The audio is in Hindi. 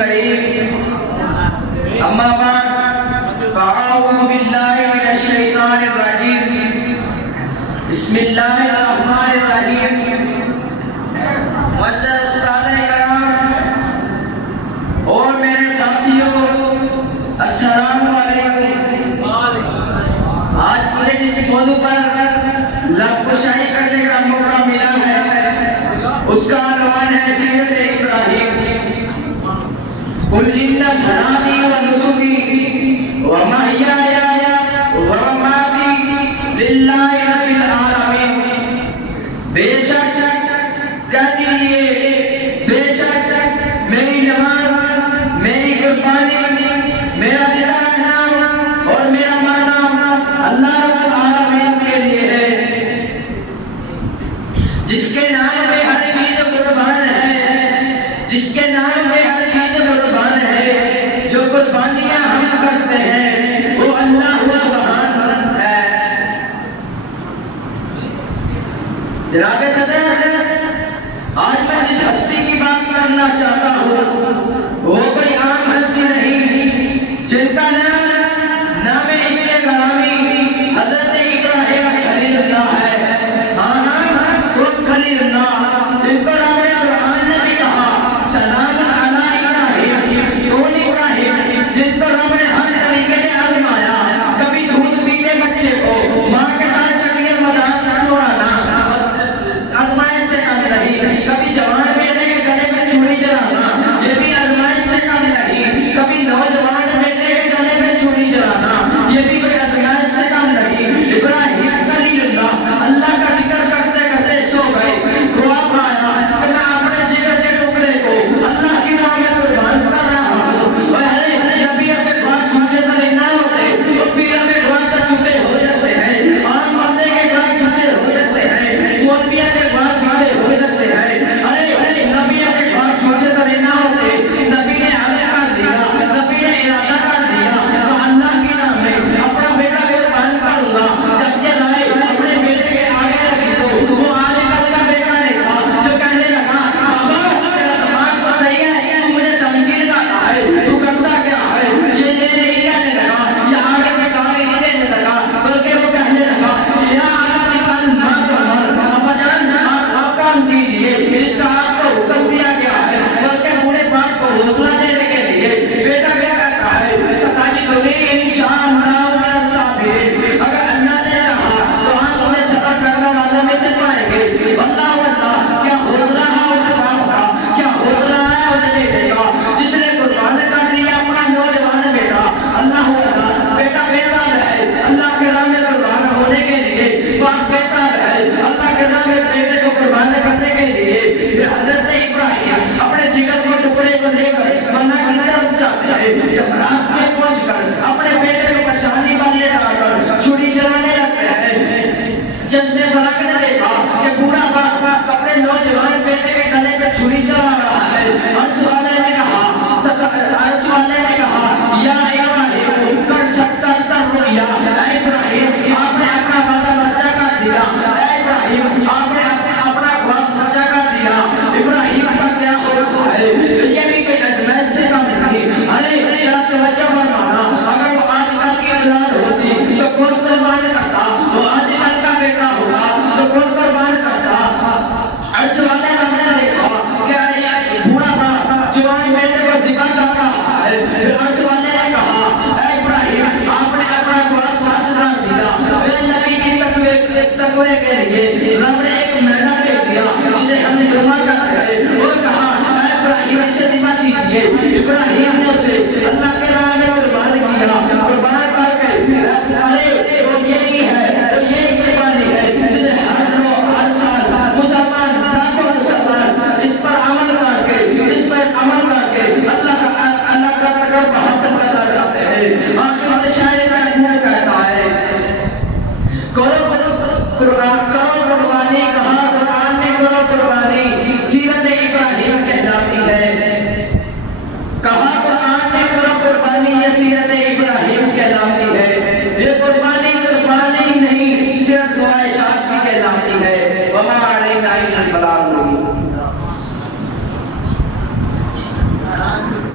करीम। अम्मा बाद फ़अऊज़ु बिल्लाहि मिनश शैतानिर रजीम। बिस्मिल्लाहिर रहमानिर रहीम। मुअज़्ज़ज़ उस्ताद-ए-किराम और मेरे साथियों, अस्सलामु अलैकुम। आज मुझे जिस मौजू पर लफ्ज़-ओ-शायरी करने का मौका मिला है उसका अनवान है सीरत इब्राहिम। कुल इन्ना सलाती व नुसुकी व महयाया व ममाती लिल्लाहि रब्बिल आलमीन। बेशक कह दीजिए, बेशक मेरी नमाज, मेरी कुर्बानी, मेरा जिंदा रहना और मेरा मरना अल्लाह रब्बुल आलमीन के लिए है, जिसके नाम में हर चीज कुर्बान है, जिसके नाम में हर चीज कुर्बान है। जो कुर्बानियां हम करते हैं वो अल्लाह सुब्हान है। जनाब सदर, आज मैं जिस हस्ती की बात करना चाहता हूँ वो कोई आम हस्ती नहीं, जिनका नाम इसके गलामी हज़रत इब्राहिम खलीलुल्लाह है। हाँ, तुम खलीलुल्लाह, जिनको रब्बे कुरान ने भी कहा सलामुन अला इब्राहिम, कौन इब्राहिम, जिनको रब ने हर तरीके से आजमाया। कभी दूध पीते बच्चे को माँ के साथ चकलियां मजाक छोड़ाना आजमाइश से कम नहीं। कभी जवान बेटे के गले में छुरी चलाना ये भी आजमाइश से कम नहीं। कभी नौजवान बेटे के गले में छुरी चलाना ये भी कोई आजमाइश से कम नहीं। इब्राहिम खलीलुल्लाह अल्लाह का जिक्र करते करते सो गए। ख्वाब आया कि मैं अपने जिगर के टुकड़े को अल्लाह की राह में कुर्बान कर रहा हूँ। नबियों के ख्वाब झूठे तो नहीं ना होते, पीरों के ख्वाब तो झूठे हो जाते हैं, आम बंदे के ख्वाब झूठे हो जाते हैं, मौलवियों के ख्वाब झूठे हो जाते हैं। अरे नबियों के ख्वाब झूठे तो नहीं ना होते। नबी ने आदत कर दिया, नबी ने इरादा कर दिया तो अल्लाह की राह में अपना बेटा कुर्बान करूंगा। जब ये लाए अपने बेटे के आगे रखी तो वो आजकल का बेटा नहीं था जो कहने लगा बाबा तेरा दिमाग तो सही है, तू मुझे धमकी लगाता है, तू करता क्या है। ये नहीं कहने लगा, ये आगे से गाली नहीं देने लगा, बल्कि वो कहने लगा या आजकल माँ तो अब्बा जान आप काम कीजिए, इसका आपको हुक्म दिया गया है। बल्कि बूढ़े बाप को हौसला देने के लिए बेटा क्या कहता है, सताजी सुनी इंशाअल्लाह मेरा साबिर, अगर अल्लाह ने चाहा तो हम उन्हें सदा करने वालों में से पाएंगे। अल्लाह अल्लाह, क्या हौसला है उस बाप का, क्या हौसला है उस बेटे का जिसने कुर्बान कर दिया अपना नौजवान बेटा। अल्लाह अल्लाह, बेटा बेकार है अल्लाह के राह में कुर्बान होने के लिए, बाप बेकार है अल्लाह के राह में बेटे को कुर्बान करने के लिए। हज़रत इब्राहिम अपने जिगर के टुकड़े को लेकर मन्ना की तरफ जाते हैं। जब रात में पहुंचकर अपने बेटे को परेशानी वाले डालकर छुरी चलाने लगते हैं, चश्मे फलक ने देखा कि बूढ़ा बाप अपने नौजवान बेटे के गले पे छुरी चला रहा है। अर्श वाले ने कहा या इब्राहिम कर सच्चा कर रोया। इब्राहिम आपने अपना वादा सच्चा कर दिया, इब्राहिम आपने अपना ख्वाब सच्चा कर दिया। इब्राहिम का क्या खौफ है, ये भी कोई अजमाइश से कम नहीं। अरे जरा तवज्जो फरमाना, अगर वो आजकल की औलाद होती तो कौन कुर्बान करता, वो आजकल का बेटा होगा तो कौन कुर्बान करता। अर्श वाले हमने देखा क्या बूढ़ा बाप जवान बेटे को जिक्र कर रहा है। अर्श वाले ने कहा इब्राहिम आपने अपना ख्वाब सच कर दिया। मेरे नबी की तकवे के लिए रब ने एक मैदा भेज दिया जिसे हमने जुमा करते हैं और कहा इब्राहिम से निभा कीजिए। इब्राहिम ने उसे अल्लाह के राह में कुर्बान किया। कुर्बान करके अरे वो यही है, वो यही कुर्बानी है जिसे हर साल मुसलमान लाखों मुसलमान इस पर अमल करके अल्लाह का तकबर हासिल करना चाहते हैं। आखिर में शायद कहता है करो कुर्बानी, कहा कुरान ने करो कुर्बानी, सीरत इब्राहिम कहलाती है। कहा कुरान ने करो कुर्बानी, ये सीरत इब्राहिम कहलाती है।